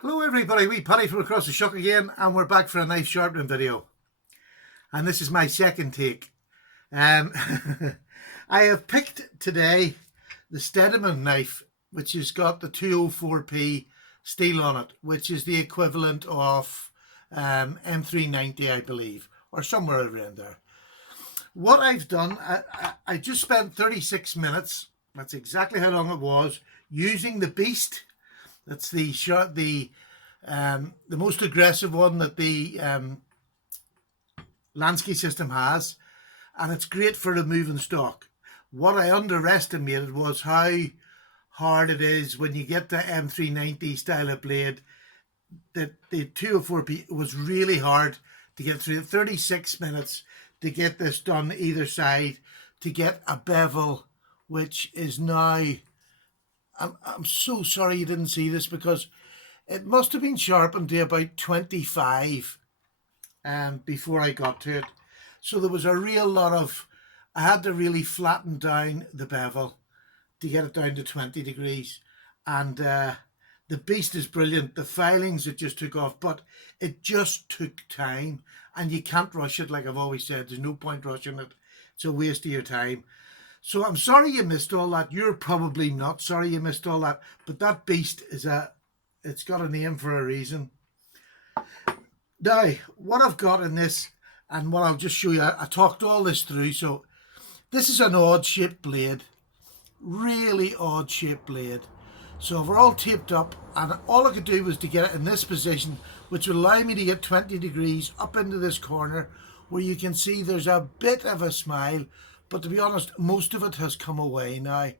Hello everybody, wee Paddy from across the shop again, and we're back for a knife sharpening video. And this is my second take. I have picked today the Stedemon knife, which has got the 204p steel on it, which is the equivalent of M390, I believe, or somewhere around there. What I've done, I just spent 36 minutes, that's exactly how long it was, using the Beast. That's the most aggressive one that the Lansky system has, and it's great for removing stock. What I underestimated was how hard it is when you get the M390 style of blade. That the 204p was really hard to get through. 36 minutes to get this done either side, to get a bevel, which is now, I'm so sorry you didn't see this, because it must have been sharpened to about 25 before I got to it. So there was a real lot of, I had to really flatten down the bevel to get it down to 20 degrees. And the Beast is brilliant. The filings it just took off, but it just took time, and you can't rush it. Like I've always said, there's no point rushing it. It's a waste of your time. So I'm sorry you missed all that. You're probably not sorry you missed all that, but that Beast is it's got a name for a reason. Now, what I've got in this, and what I'll just show you, I talked all this through. So this is an odd shaped blade, really odd shaped blade. So we're all taped up, and all I could do was to get it in this position, which would allow me to get 20 degrees up into this corner, where you can see there's a bit of a smile, but to be honest, most of it has come away now.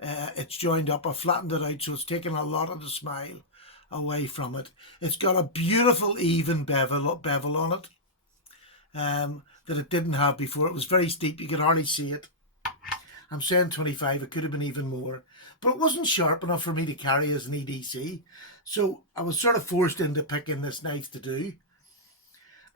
It's joined up. I flattened it out, so it's taken a lot of the smile away from it. It's got a beautiful even bevel on it that it didn't have before. It was very steep, you could hardly see it. I'm saying 25, it could have been even more, but it wasn't sharp enough for me to carry as an EDC, so I was sort of forced into picking this knife to do,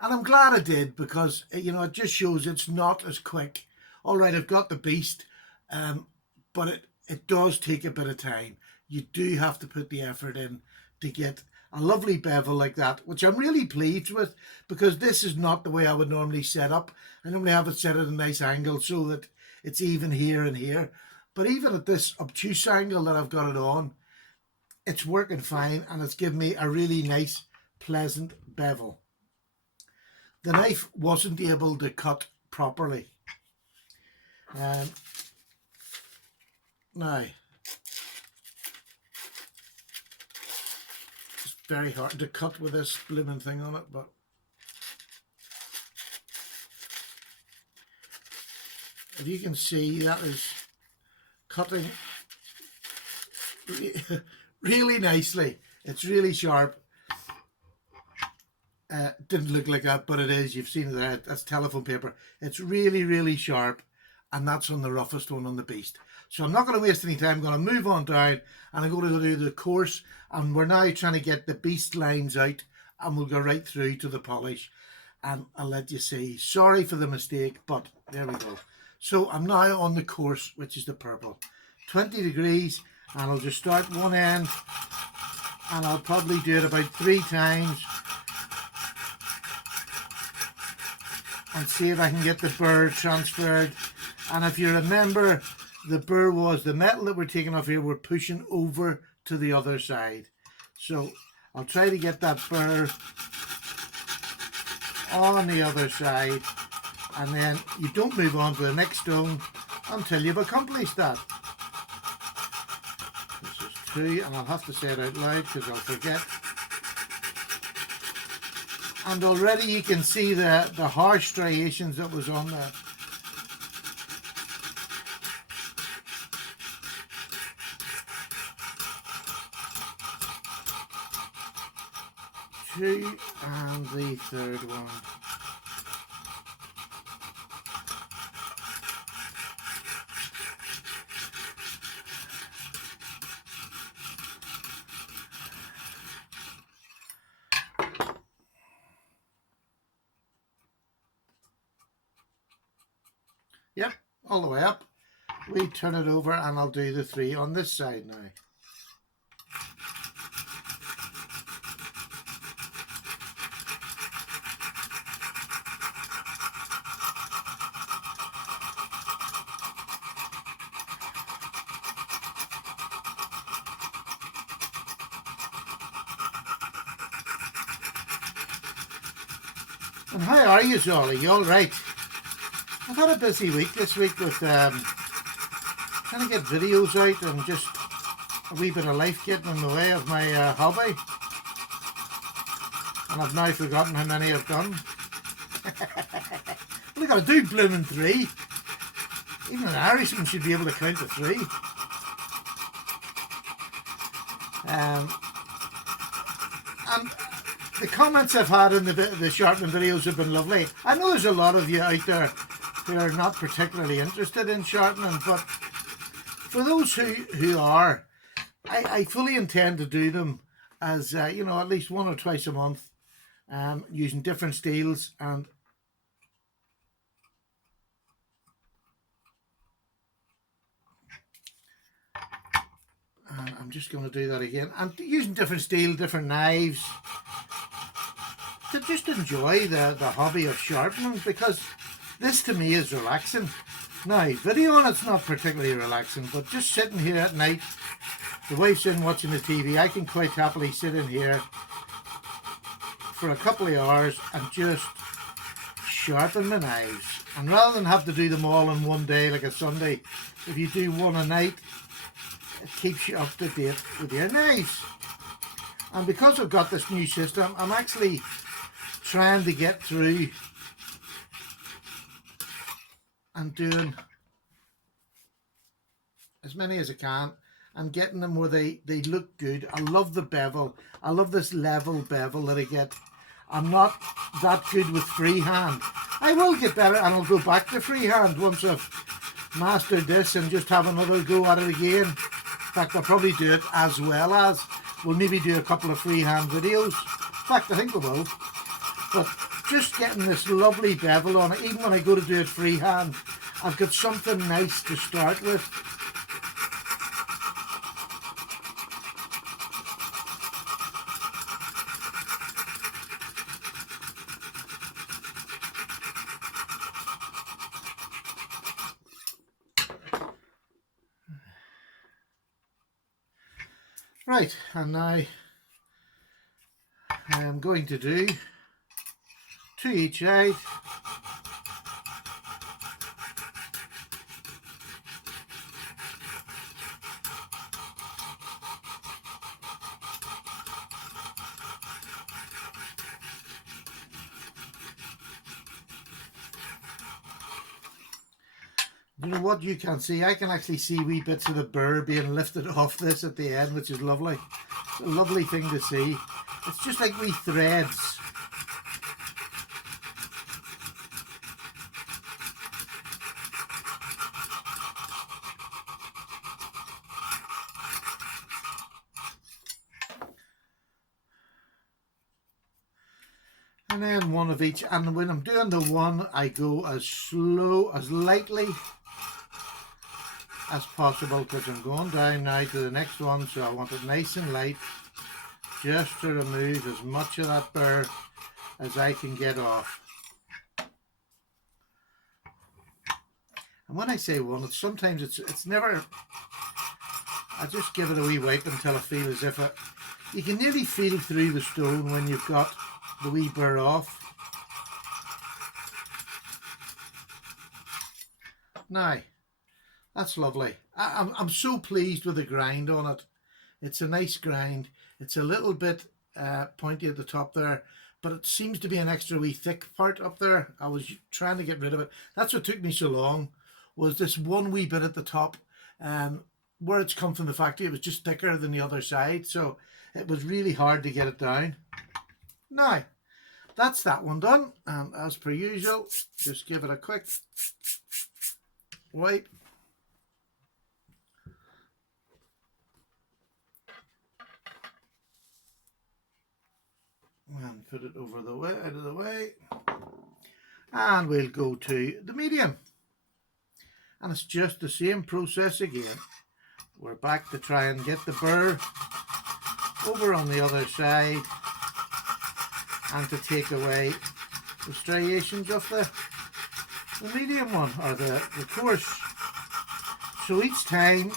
and I'm glad I did, because you know, it just shows it's not as quick. All right, I've got the Beast, but it does take a bit of time. You do have to put the effort in to get a lovely bevel like that, which I'm really pleased with, because this is not the way I would normally set up. I normally have it set at a nice angle so that it's even here and here. But even at this obtuse angle that I've got it on, it's working fine, and it's given me a really nice, pleasant bevel. The knife wasn't able to cut properly. Now, it's very hard to cut with this blooming thing on it, but if you can see, that is cutting really nicely. It's really sharp. Didn't look like that, but it is. You've seen that. That's telephone paper. It's really, really sharp, and that's on the roughest one on the Beast. So I'm not going to waste any time. I'm going to move on down, and I'm going to go do the course, and we're now trying to get the Beast lines out, and we'll go right through to the polish, and I'll let you see. Sorry for the mistake, but there we go. So I'm now on the course, which is the purple. 20 degrees, and I'll just start one end, and I'll probably do it about 3 times, and see if I can get the burr transferred. And if you remember, the burr was the metal that we're taking off here, we're pushing over to the other side. So I'll try to get that burr on the other side, and then you don't move on to the next stone until you've accomplished that. This is 2, and I'll have to say it out loud because I'll forget. And already you can see the harsh striations that was on there. Two, and the third one. Yep, all the way up. We turn it over, and I'll do the 3 on this side now. And how are you, Zolly? You all right? I've had a busy week this week with trying to get videos out and just a wee bit of life getting in the way of my hobby. And I've now forgotten how many I've done. Well, I've got to do blooming 3. Even an Irishman should be able to count to 3. And the comments I've had in the sharpening videos have been lovely. I know there's a lot of you out there who are not particularly interested in sharpening, but for those who are, I fully intend to do them as, you know, at least 1 or twice a month, using different steels. And I'm just going to do that again. And using different steel, different knives, to just enjoy the hobby of sharpening, because this to me is relaxing. Now, videoing it's not particularly relaxing, but just sitting here at night, the wife's in watching the TV, I can quite happily sit in here for a couple of hours and just sharpen my knives. And rather than have to do them all in one day like a Sunday, if you do one a night, it keeps you up to date with your knives. And because I've got this new system, I'm actually trying to get through and doing as many as I can and getting them where they look good. I love the bevel. I love this level bevel that I get. I'm not that good with freehand. I will get better and I'll go back to freehand once I've mastered this and just have another go at it again. In fact, I'll probably do it as well as, we'll maybe do a couple of freehand videos. In fact, I think we will. But just getting this lovely bevel on it, even when I go to do it freehand, I've got something nice to start with. Right, and now I'm going to do 2 each side. You know what you can see? I can actually see wee bits of the burr being lifted off this at the end, which is lovely. It's a lovely thing to see. It's just like wee threads. And then one of each, and when I'm doing the one, I go as slow, as lightly as possible, because I'm going down now to the next one, so I want it nice and light, just to remove as much of that burr as I can get off. And when I say one, it's sometimes it's never, I just give it a wee wipe until I feel as if you can nearly feel through the stone when you've got the wee burr off. Now, that's lovely. I'm so pleased with the grind on it. It's a nice grind. It's a little bit pointy at the top there, but it seems to be an extra wee thick part up there. I was trying to get rid of it. That's what took me so long, was this one wee bit at the top. Where it's come from the factory, it was just thicker than the other side, so it was really hard to get it down. Now, that's that one done, and as per usual, just give it a quick wipe. And put it over the way, out of the way. And we'll go to the medium. And it's just the same process again. We're back to try and get the burr over on the other side and to take away the striations of the medium one, or the coarse. So each time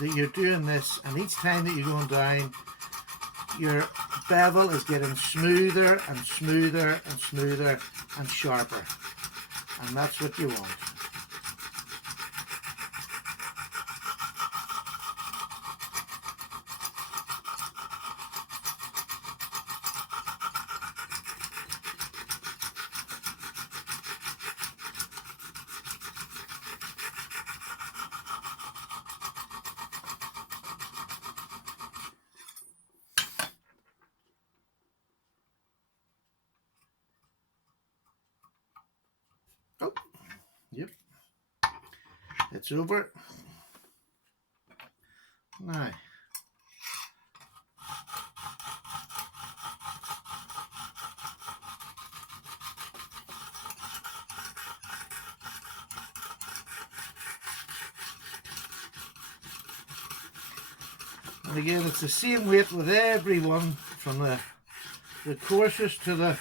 that you're doing this and each time that you're going down, you're bevel is getting smoother and smoother and smoother and sharper, and that's what you want. Oh, yep, it's over. Now, and again, it's the same weight with every one, from the coarsest to the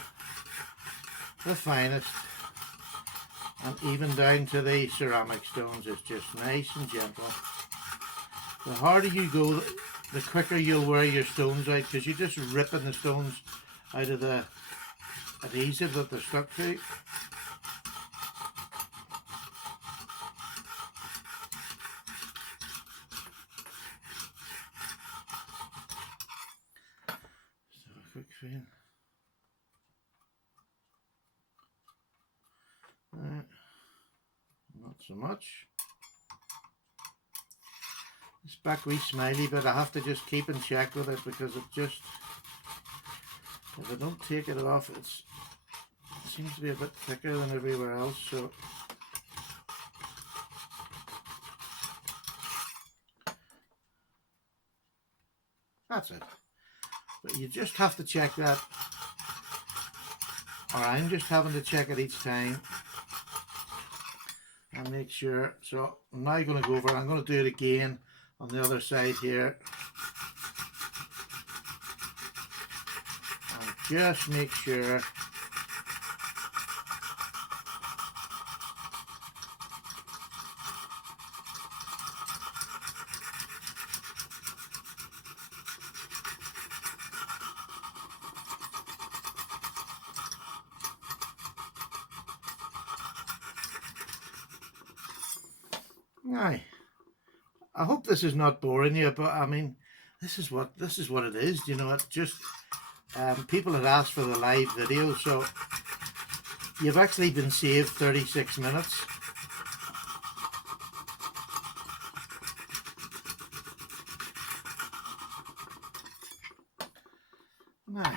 finest, and even down to the ceramic stones. It's just nice and gentle. The harder you go, the quicker you'll wear your stones out, because you're just ripping the stones out of the adhesive that they're stuck to. So a quick feel. Not so much. This back wee smiley bit, I have to just keep in check with it, because it just, if I don't take it off, it seems to be a bit thicker than everywhere else. So that's it. But you just have to check that, or I'm just having to check it each time and make sure. So I'm now going to go over, I'm going to do it again on the other side here, and just make sure Aye. I hope this is not boring you, but I mean, this is what it is. You know, it just people had asked for the live video, so you've actually been saved 36 minutes. Now,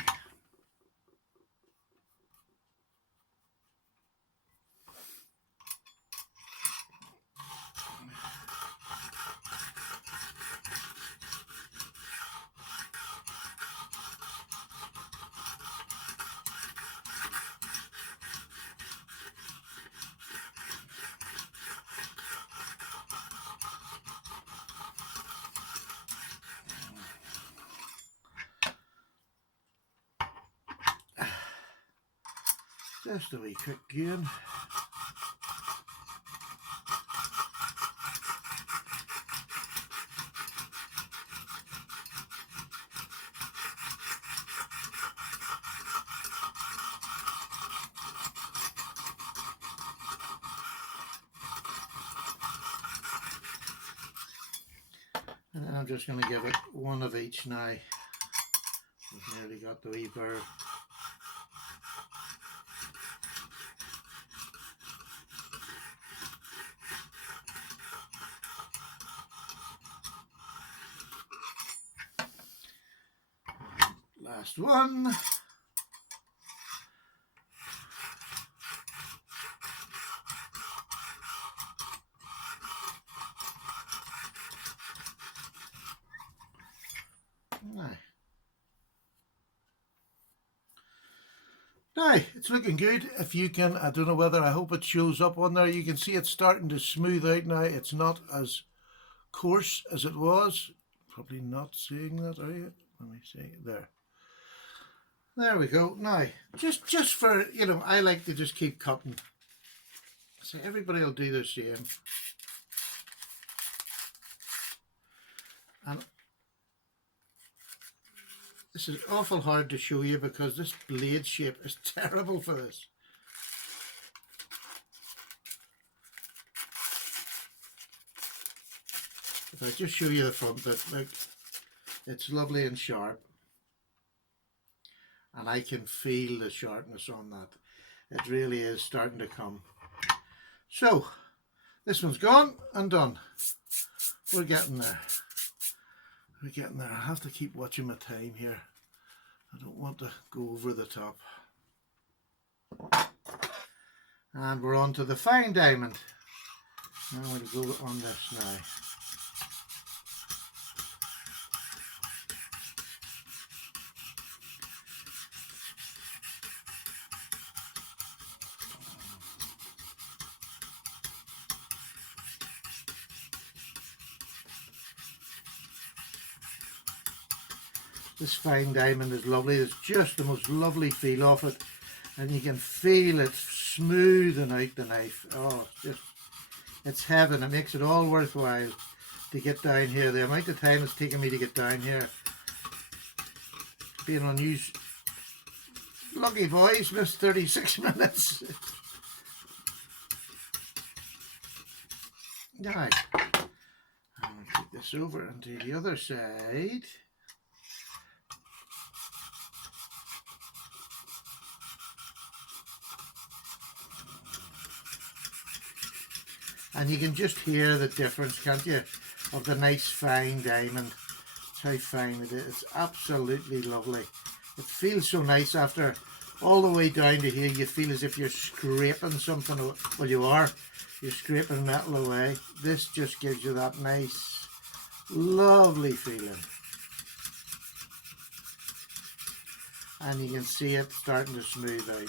just a wee quick game. And then I'm just going to give it one of each now. We've nearly got the wee burr. Last one. Now, it's looking good. If you can, I don't know whether, I hope it shows up on there. You can see it's starting to smooth out now. It's not as coarse as it was. Probably not seeing that, are you? Let me see. There we go. Now, just for, you know, I like to just keep cutting. So everybody will do the same. And This is awful hard to show you because this blade shape is terrible for this. If I just show you the front bit, look, it's lovely and sharp. And I can feel the sharpness on that. It really is starting to come. So, this one's gone and done. We're getting there. We're getting there. I have to keep watching my time here. I don't want to go over the top. And we're on to the fine diamond. Now we'll go on this now. This fine diamond is lovely. It's just the most lovely feel of it, and you can feel it smoothing out the knife. Oh, it's heaven. It makes it all worthwhile to get down here. The amount of time it's taken me to get down here, being on news, lucky boys, missed 36 minutes. Now, I'm going to take this over and do the other side. And you can just hear the difference, can't you, of the nice fine diamond. That's how fine it is. It's absolutely lovely. It feels so nice after all the way down to here. You feel as if you're scraping something. Well, you are. You're scraping metal away. This just gives you that nice, lovely feeling. And you can see it starting to smooth out.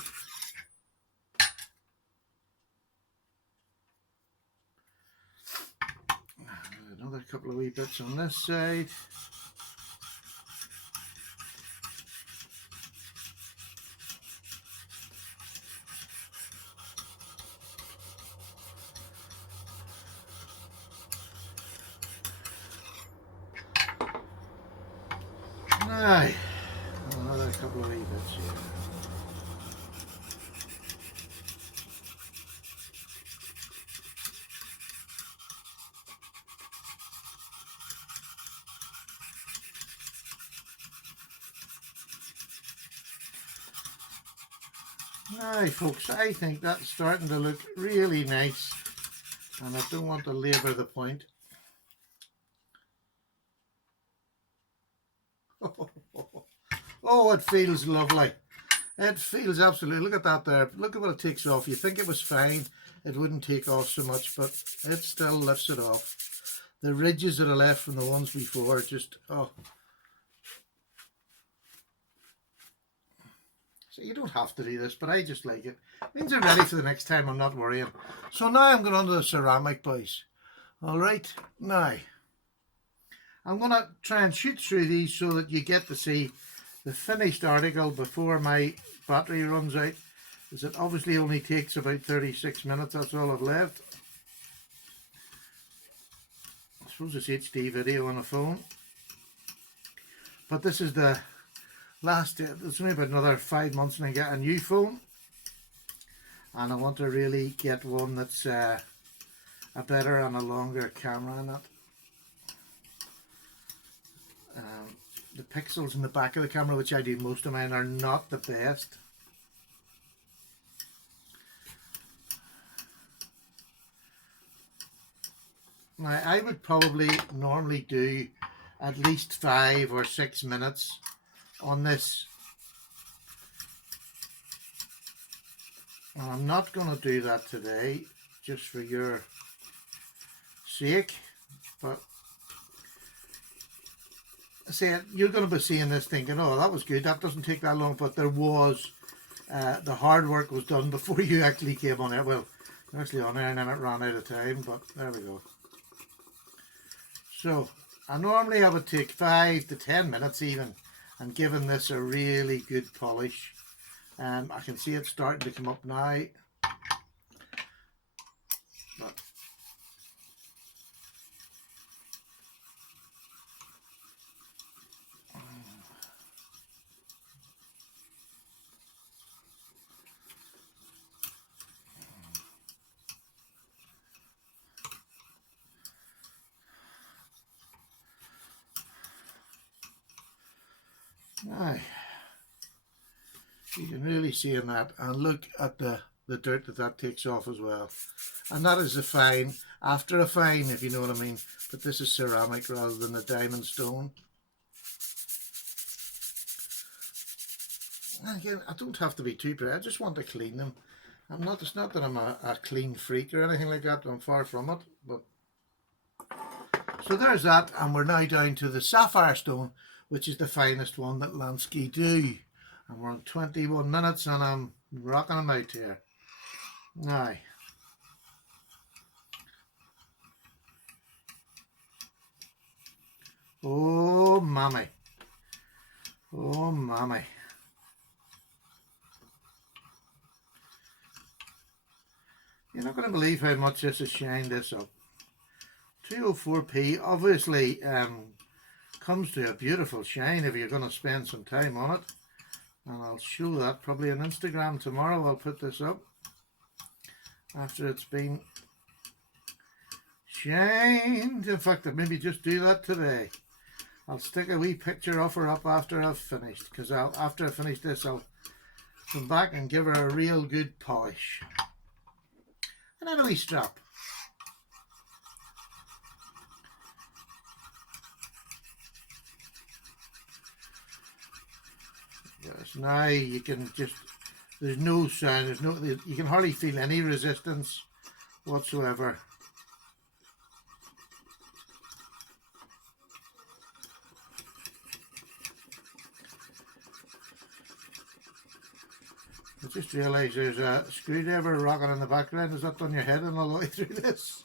Another couple of wee bits on this side. Now, another couple of wee bits here. Now folks, I think that's starting to look really nice, and I don't want to labour the point. Oh, it feels lovely. It feels absolutely, look at that there, look at what it takes off. You think it was fine, it wouldn't take off so much, but it still lifts it off. The ridges that are left from the ones before just, oh. So you don't have to do this, but I just like it. It means I'm ready for the next time, I'm not worrying. So now I'm going on to the ceramic, boys. Alright, now, I'm going to try and shoot through these so that you get to see the finished article before my battery runs out. As it obviously only takes about 36 minutes, that's all I've left. I suppose it's HD video on a phone. But this is the last, it's only about another 5 months and I get a new phone, and I want to really get one that's a better and a longer camera in it. The pixels in the back of the camera, which I do most of mine, are not the best. Now I would probably normally do at least 5 or 6 minutes on this, and I'm not going to do that today just for your sake, but say you're going to be seeing this thinking, oh, that was good, that doesn't take that long, but there was the hard work was done before you actually came on air. Well, you're actually on air and then it ran out of time, but there we go. So I would take 5 to 10 minutes even, and giving this a really good polish. I can see it starting to come up now. But Now, you can really see in that, and look at the dirt that takes off as well. And that is a fine, after a fine, if you know what I mean. But this is ceramic rather than a diamond stone. And again, I don't have to be too pretty, I just want to clean them. It's not that I'm a clean freak or anything like that, I'm far from it. But so there's that, and we're now down to the sapphire stone, which is the finest one that Lansky do. And we're on 21 minutes and I'm rocking them out here. Now, oh mammy, oh mammy. You're not going to believe how much this has shined this up. 204p obviously comes to a beautiful shine if you're going to spend some time on it. And I'll show that probably on Instagram tomorrow. I'll put this up after it's been shined. In fact, I'll maybe just do that today. I'll stick a wee picture of her up after I've finished, because after I finish this I'll come back and give her a real good polish. And then a wee strap. Yes, now you can just, there's no sound, you can hardly feel any resistance whatsoever. I just realised there's a screwdriver rocking in the background. Has that done your head in all the way through this?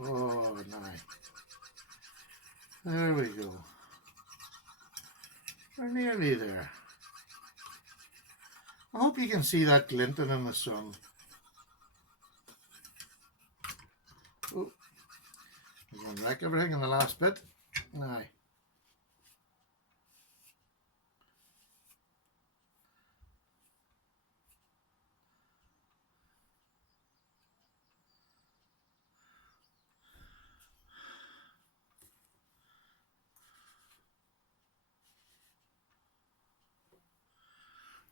Oh, nice. There we go. We're nearly there. I hope you can see that glinting in the sun. Oh, we're going to wreck everything in the last bit. Now.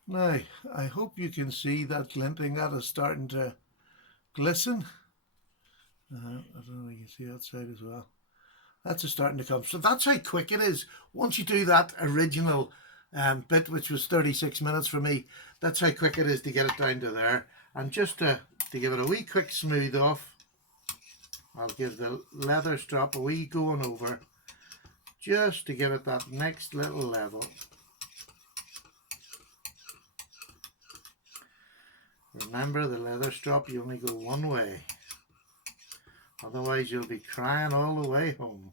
Now, I hope you can see that glinting. That is starting to glisten. I don't know if you can see that side as well. That's just starting to come. So that's how quick it is. Once you do that original bit, which was 36 minutes for me, that's how quick it is to get it down to there. And just to give it a wee quick smooth off, I'll give the leather strap a wee going over, just to give it that next little level. Remember, the leather strap, you only go one way. Otherwise, you'll be crying all the way home.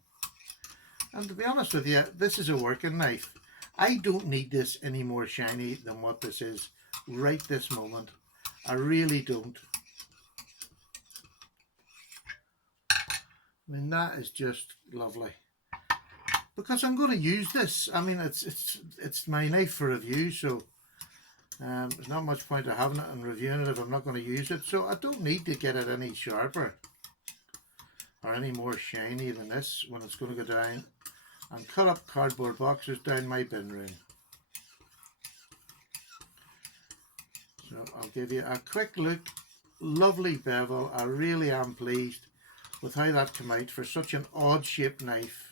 And to be honest with you, this is a working knife. I don't need this any more shiny than what this is right this moment. I really don't. I mean, that is just lovely. Because I'm going to use this. I mean, it's my knife for review, so there's not much point of having it and reviewing it if I'm not going to use it. So I don't need to get it any sharper or any more shiny than this when it's going to go down and cut up cardboard boxes down my bin room. So I'll give you a quick look. Lovely bevel. I really am pleased with how that came out for such an odd shaped knife.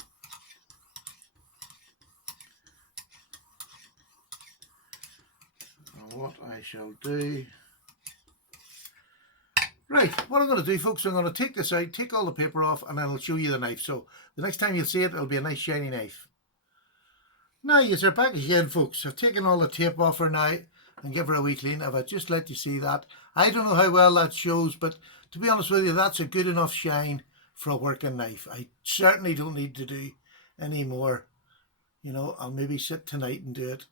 What I shall do. Right, what I'm going to do, folks, I'm going to take this out, take all the paper off, and then I'll show you the knife. So the next time you see it, it'll be a nice shiny knife. Now, you're back again, folks. I've taken all the tape off her now and give her a wee clean. If I just let you see that, I don't know how well that shows, but to be honest with you, that's a good enough shine for a working knife. I certainly don't need to do any more. You know, I'll maybe sit tonight and do it.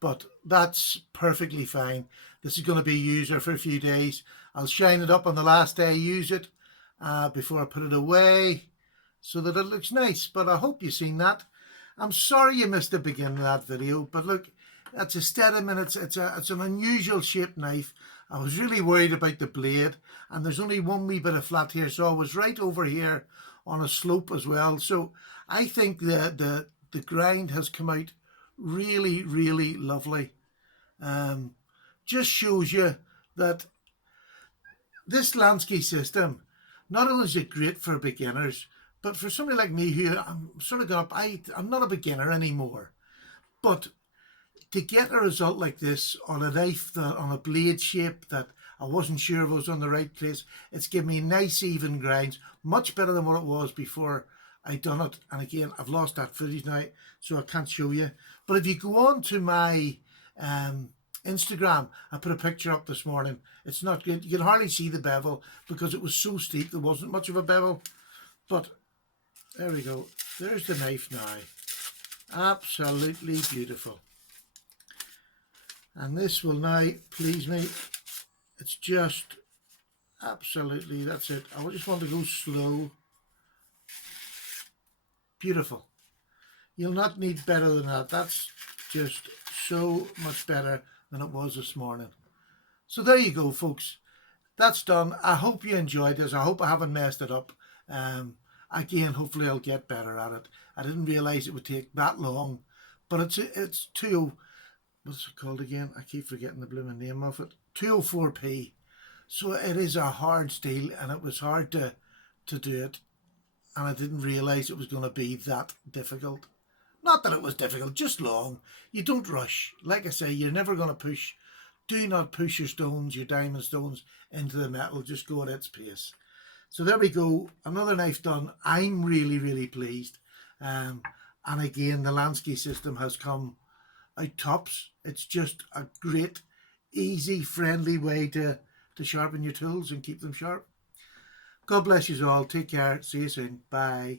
But that's perfectly fine. This is going to be a user for a few days. I'll shine it up on the last day I use it before I put it away so that it looks nice. But I hope you've seen that. I'm sorry you missed the beginning of that video, but look, that's a Stedemon. It's an unusual shaped knife. I was really worried about the blade, and there's only one wee bit of flat here, so I was right over here on a slope as well. So I think the grind has come out really, really lovely. Just shows you that this Lansky system, not only is it great for beginners, but for somebody like me who I'm sort of got up, I'm not a beginner anymore. But to get a result like this on a knife, on a blade shape that I wasn't sure if I was on the right place, it's given me nice even grinds, much better than what it was before I done it. And again, I've lost that footage now, so I can't show you. But if you go on to my Instagram, I put a picture up this morning. It's not good. You can hardly see the bevel because it was so steep. There wasn't much of a bevel. But there we go. There's the knife now. Absolutely beautiful. And this will now please me. It's just absolutely, that's it. I just want to go slow. Beautiful. You'll not need better than that. That's just so much better than it was this morning. So there you go, folks. That's done. I hope you enjoyed this. I hope I haven't messed it up. Again, hopefully I'll get better at it. I didn't realise it would take that long, but it's 20, what's it called again? I keep forgetting the blooming name of it. 204p. So it is a hard steel, and it was hard to do it, and I didn't realise it was going to be that difficult. Not that it was difficult, just long. You don't rush. Like I say, you're never going to push. Do not push your stones, your diamond stones, into the metal. Just go at its pace. So there we go. Another knife done. I'm really, really pleased. And again, the Lansky system has come out tops. It's just a great, easy, friendly way to sharpen your tools and keep them sharp. God bless you all. Take care. See you soon. Bye.